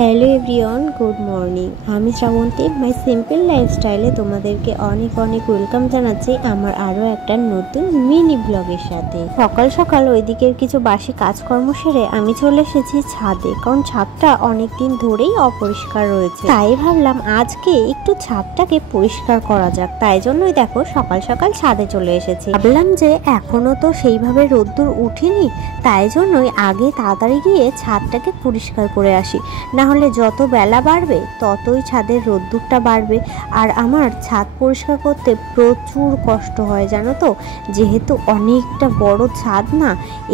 Hello everyone, good morning. আমি শ্রাবন্তী, মাই simple লাইফস্টাইলে তোমাদেরকে অনেক অনেক ওয়েলকাম জানাচ্ছি আমার আরও একটা নতুন মিনি ব্লগের সাথে। সকাল সকাল ওইদিকের কিছু বাসি কাজকর্ম সেরে আমি চলে এসেছি ছাদে, কারণ ছাদটা অনেক দিন ধরেই অপরিষ্কার রয়েছে। তাই ভাবলাম আজকে একটু ছাদটাকে পরিষ্কার করা যাক। তাই জন্যই দেখো সকাল সকাল ছাদে চলে এসেছি। ভাবলাম যে এখনো তো সেইভাবে রোদ্দুর উঠেনি, তাই জন্যই আগে তাড়াতাড়ি গিয়ে ছাদটাকে পরিষ্কার করে আসি। না হলে যত বেলা বাড়বে ততই ছাদের রোদ্দুরটা বাড়বে। আর আমার ছাদ পরিষ্কার করতে প্রচুর কষ্ট হয় জানো তো, যেহেতু অনেকটা বড় ছাদ না,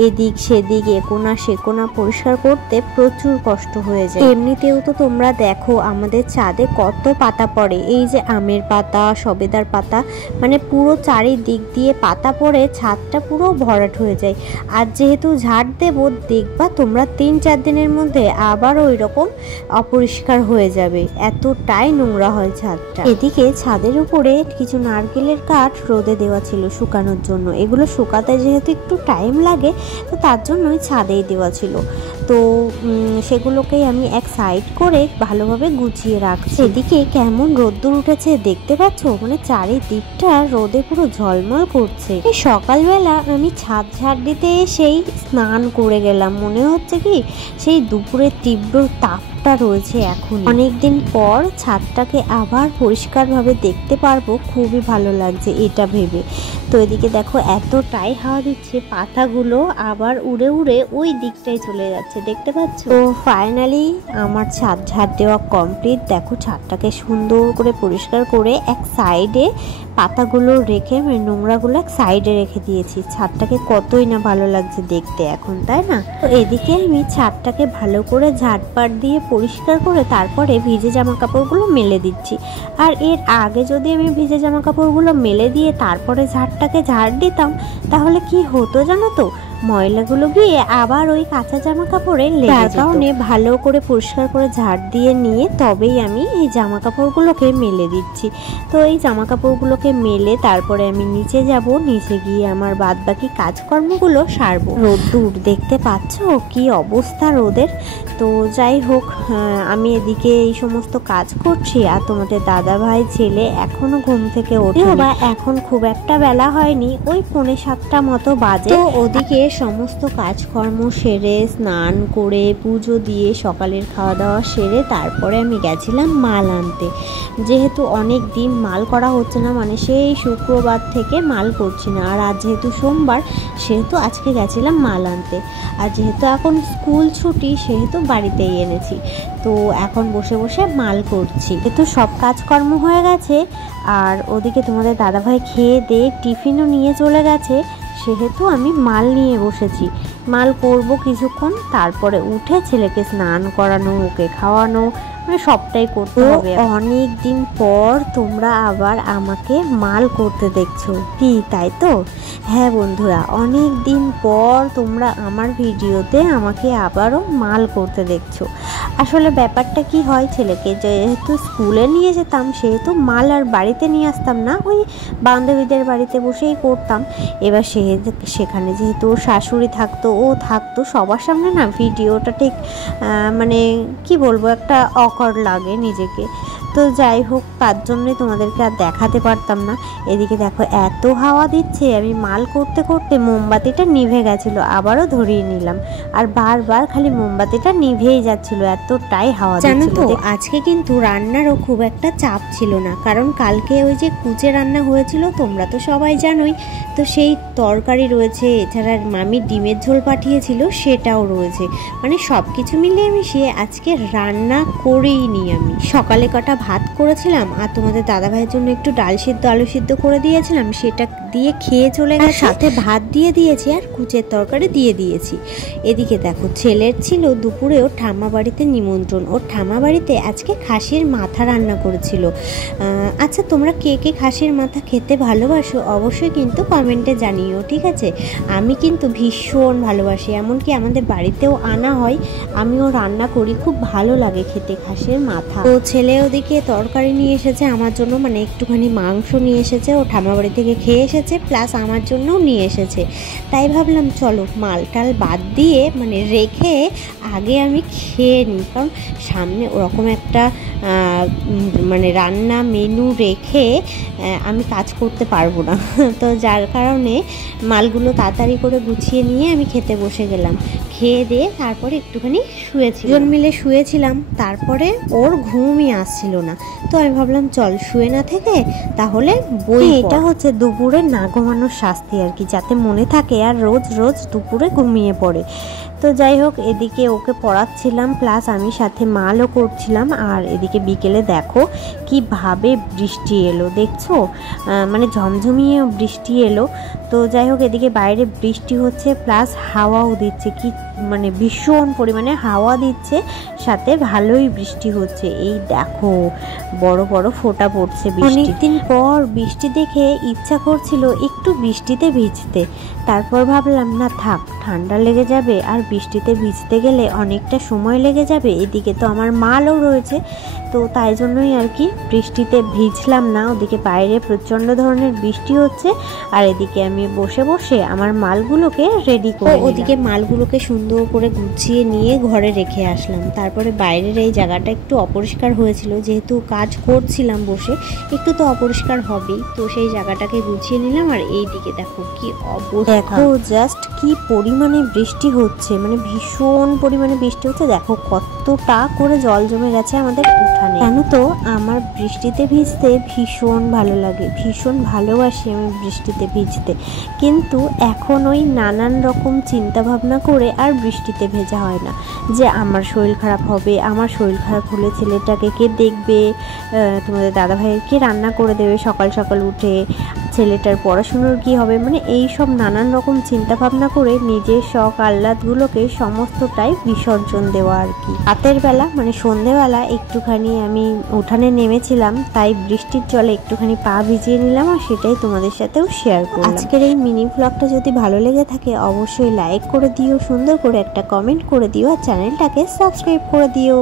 এদিক সেদিক একোনা সেকোনা পরিষ্কার করতে প্রচুর কষ্ট হয়ে যায়। এমনিতেও তো তোমরা দেখো আমাদের ছাদে কত পাতা পড়ে, এই যে আমের পাতা, সবেদার পাতা, মানে পুরো চারিদিক দিয়ে পাতা পড়ে ছাদটা পুরো ভরাট হয়ে যায়। আর যেহেতু ঝাড় দেবো, দেখবা তোমরা 3-4 দিনের মধ্যে আবার ওই রকম অপরিষ্কার হয়ে যাবে, এতটাই নোংরা হয় ছাদটা। এদিকে ছাদের উপরে কিছু নারকেলের কাঠ রোদে দেওয়া ছিল শুকানোর জন্য। এগুলো শুকাতে যেহেতু একটু টাইম লাগে, তো তার জন্যই ছাদেই দেওয়া ছিল। তো সেগুলোকেই আমি এক সাইড করে ভালোভাবে গুছিয়ে রাখছি। এদিকে কেমন রোদ্দুর উঠেছে দেখতে পাচ্ছ, মানে চারিদিকটা রোদে পুরো ঝলমল করছে। এই সকালবেলা আমি ছাদ ঝাড় দিতে এসেই স্নান করে গেলাম, মনে হচ্ছে কি সেই দুপুরের তীব্র তাপটা রয়েছে এখন। অনেকদিন পর ছাদটাকে আবার পরিষ্কারভাবে দেখতে পারবো, খুবই ভালো লাগছে এটা ভেবে। তো এদিকে দেখো এতটাই হাওয়া দিচ্ছে, পাতাগুলো আবার উড়ে উড়ে ওই দিকটাই চলে যাচ্ছে, দেখতে পাচ্ছ। তো ফাইনালি আমার ছাদ ঝাড় দেওয়া কমপ্লিট। দেখো ছাদটাকে সুন্দর করে পরিষ্কার করে এক সাইডে পাতাগুলো রেখে, মানে নোংরাগুলো এক সাইডে রেখে দিয়েছি। ছাদটাকে কতই না ভালো লাগছে দেখতে এখন, তাই না? তো এদিকে আমি ছাদটাকে ভালো করে ঝাড়পাট দিয়ে পরিষ্কার করে তারপরে ভিজে জামা কাপড়গুলো মেলে দিচ্ছি। আর এর আগে যদি আমি ভিজে জামা কাপড়গুলো মেলে দিয়ে তারপরে ছাদটাকে ঝাড় দিতাম, তাহলে কি হতো জানো তো, ময়লাগুলো গিয়ে আবার ওই কাঁচা জামা কাপড়ে লেগে যেত। তার কারণে ভালো করে পরিষ্কার করে ঝাড় দিয়ে নিয়ে তবেই আমি এই জামা কাপড়গুলোকে মেলে দিচ্ছি। তো এই জামা কাপড়গুলোকে মেলে তারপরে আমি নিচে যাব, নিচে গিয়ে আমার বাদ বাকি কাজকর্মগুলো সারবো। রোদ্দুর দেখতে পাচ্ছ কি অবস্থা রোদের। তো যাই হোক, আমি এদিকে এই সমস্ত কাজ করছি আর তোমাদের দাদা ভাই ছেলে এখনো ঘুম থেকে ওঠে বা এখন খুব একটা বেলা হয়নি, ওই 6:45 মতো বাজে। তো ওদিকে সমস্ত কাজকর্ম সেরে স্নান করে পুজো দিয়ে সকালের খাওয়া দাওয়া সেরে তারপরে আমি গেছিলাম মাল আনতে। যেহেতু অনেক দিন মাল করা হচ্ছে না, মানে সেই শুক্রবার থেকে মাল করছি না, আর আজ যেহেতু সোমবার সেহেতু আজকে গেছিলাম মাল আনতে। আর যেহেতু এখন স্কুল ছুটি সেহেতু বাড়িতেই এনেছি। তো এখন বসে বসে মাল করছি। যেহেতু সব কাজকর্ম হয়ে গেছে আর ওদিকে তোমাদের দাদাভাই খেয়ে দিয়ে টিফিনও নিয়ে চলে গেছে, সেহেতু আমি মাল নিয়ে বসেছি। মাল করব কিছুক্ষণ, তারপরে উঠে ছেলেকে স্নান করানো, ওকে খাওয়ানো, মানে সবটাই করতে হবে। অনেক দিন পর তোমরা আবার আমাকে মাল করতে দেখছো কি, তাই তো? হ্যাঁ বন্ধুরা, অনেক দিন পর তোমরা আমার ভিডিওতে আমাকে আবারও মাল করতে দেখছো। আসলে ব্যাপারটা কি হয়, ছেলেকে যেহেতু স্কুলে নিয়ে যেতাম সেহেতু মাল আর বাড়িতে নিয়ে আসতাম না, ওই বান্ধবীদের বাড়িতে বসেই করতাম। এবার সেখানে যেহেতু ওর শাশুড়ি থাকতো, ও থাকতো, সবার সামনে না ভিডিওটা ঠিক মানে কি বলবো, একটা অকওয়ার্ড লাগে নিজেকে। তো যাই হোক, তার জন্যই তোমাদেরকে আর দেখাতে পারতাম না। এদিকে দেখো এত হাওয়া দিচ্ছে, আমি মাল করতে করতে মোমবাতিটা নিভে গেছিলো, আবারও ধরিয়ে নিলাম। আর বারবার খালি মোমবাতিটা নিভেই যাচ্ছিল, এতটাই হাওয়া জানো তো। আজকে কিন্তু রান্নারও খুব একটা চাপ ছিল না, কারণ কালকে ওই যে কুচে রান্না হয়েছিল তোমরা তো সবাই জানোই। তো সেই তরকারি রয়েছে, এছাড়া মামি ডিমের ঝোল পাঠিয়েছিল সেটাও রয়েছে, মানে সব কিছু মিলিয়ে মিশিয়ে আজকে রান্না করেই নি। আমি সকালে কটা ভাত করেছিলাম আর তোমাদের দাদাভাইয়ের জন্য একটু ডাল সিদ্ধ আলু সিদ্ধ করে দিয়েছিলাম, সেটা দিয়ে খেয়ে চলে গেছে। সাথে ভাত দিয়ে দিয়েছি আর কুচের তরকারি দিয়ে দিয়েছি। এদিকে দেখো ছেলের ছিল দুপুরেও ঠাম্মা বাড়িতে নিমন্ত্রণ, ওর ঠাম্মা বাড়িতে আজকে খাসির মাথা রান্না করেছিল। আচ্ছা তোমরা কে কে খাসির মাথা খেতে ভালোবাসো অবশ্যই কিন্তু কমেন্টে জানিও, ঠিক আছে? আমি কিন্তু ভীষণ ভালোবাসি, এমনকি আমাদের বাড়িতেও আনা হয়, আমিও রান্না করি, খুব ভালো লাগে খেতে খাসির মাথা। তো ছেলে ওদিকে তরকারি নিয়ে এসেছে আমার জন্য, মানে একটুখানি মাংস নিয়ে এসেছে, ও ঠাম্মা বাড়ি থেকে খেয়ে এসেছে। এসেছে প্লাস আমার জন্যও নিয়ে এসেছে। তাই ভাবলাম চলো মাল টাল বাদ দিয়ে মানে রেখে আগে আমি খেয়ে নিই, কারণ সামনে ওরকম একটা মানে রান্না মেনু রেখে আমি কাজ করতে পারবো না। তো যার কারণে মালগুলো তাড়াতাড়ি করে গুছিয়ে নিয়ে আমি খেতে বসে গেলাম। খেয়ে দিয়ে তারপরে একটুখানি শুয়েছি, দুজন মিলে শুয়েছিলাম। তারপরে ওর ঘুমই আসছিল না, তো আমি ভাবলাম চল শুয়ে না থেকে তাহলে বই। এটা হচ্ছে দুপুরে না ঘুমানোর শাস্তি আর কি, যাতে মনে থাকে আর রোজ রোজ দুপুরে ঘুমিয়ে পড়ে। তো যাই হোক, এদিকে ওকে পড়াচ্ছিলাম প্লাস আমি সাথে মালও করছিলাম। আর এদিকে বিকেলে দেখো কিভাবে বৃষ্টি এলো, দেখছো মানে ঝমঝমিয়ে বৃষ্টি এলো। তো যাই হোক, এদিকে বাইরে বৃষ্টি হচ্ছে প্লাস হাওয়াও দিচ্ছে, কি মানে ভীষণ পরিমাণে হাওয়া দিচ্ছে, সাথে ভালোই বৃষ্টি হচ্ছে। এই দেখো বড় বড় ফোঁটা পড়ছে। অনেকদিন পর বৃষ্টি দেখে ইচ্ছা করছিল একটু বৃষ্টিতে ভিজতে, তারপর ভাবলাম না থাক, ঠান্ডা লেগে যাবে আর বৃষ্টিতে ভিজতে গেলে অনেকটা সময় লেগে যাবে। এদিকে তো আমার মালও রয়েছে, তো তাই জন্যই আর কি বৃষ্টিতে ভিজলাম না। ওদিকে বাইরে প্রচণ্ড ধরনের বৃষ্টি হচ্ছে আর এদিকে আমি বসে বসে আমার মালগুলোকে রেডি করে, ওদিকে মালগুলোকে সুন্দর করে গুছিয়ে নিয়ে ঘরে রেখে আসলাম। তারপরে বাইরের এই জায়গাটা একটু অপরিষ্কার হয়েছিল, যেহেতু কাজ করছিলাম বসে, একটু তো অপরিষ্কার হবেই, তো সেই জায়গাটাকে গুছিয়ে নিলাম। আর এই দিকে দেখো কি অবস্থা, দেখো জাস্ট কি পরিমাণে বৃষ্টি হচ্ছে, মানে ভীষণ পরিমাণে বৃষ্টি হচ্ছে। দেখো কতটা করে জল জমে গেছে আমাদের উঠানে। কেন তো আমার বৃষ্টিতে ভিজতে ভীষণ ভালো লাগে, ভীষণ ভালোবাসি আমি বৃষ্টিতে ভিজতে, কিন্তু এখন ওই নানান রকম চিন্তা ভাবনা করে আর বৃষ্টিতে ভেজা হয় না। যে আমার শরীর খারাপ হবে, আমার শরীর খারাপ হলে ছেলেটাকে কে দেখবে, তোমাদের দাদাভাইয়ের কে রান্না করে দেবে সকাল সকাল উঠে, ছেলেটার পড়াশুনোর কি হবে, মানে এই সব নানান রকম চিন্তা ভাবনা করে নিজের শখ আহ্লাদগুলোকে সমস্তটাই বিসর্জন দেওয়া আর কি। রাতের বেলা মানে সন্ধেবেলা একটুখানি আমি উঠানে নেমেছিলাম, তাই বৃষ্টির জলে একটুখানি পা ভিজিয়ে নিলাম আর সেটাই তোমাদের সাথেও শেয়ার করলাম। আজকের এই মিনি ব্লগটা যদি ভালো লেগে থাকে অবশ্যই লাইক করে দিও, সুন্দর করে একটা কমেন্ট করে দিও আর চ্যানেলটাকে সাবস্ক্রাইব করে দিও।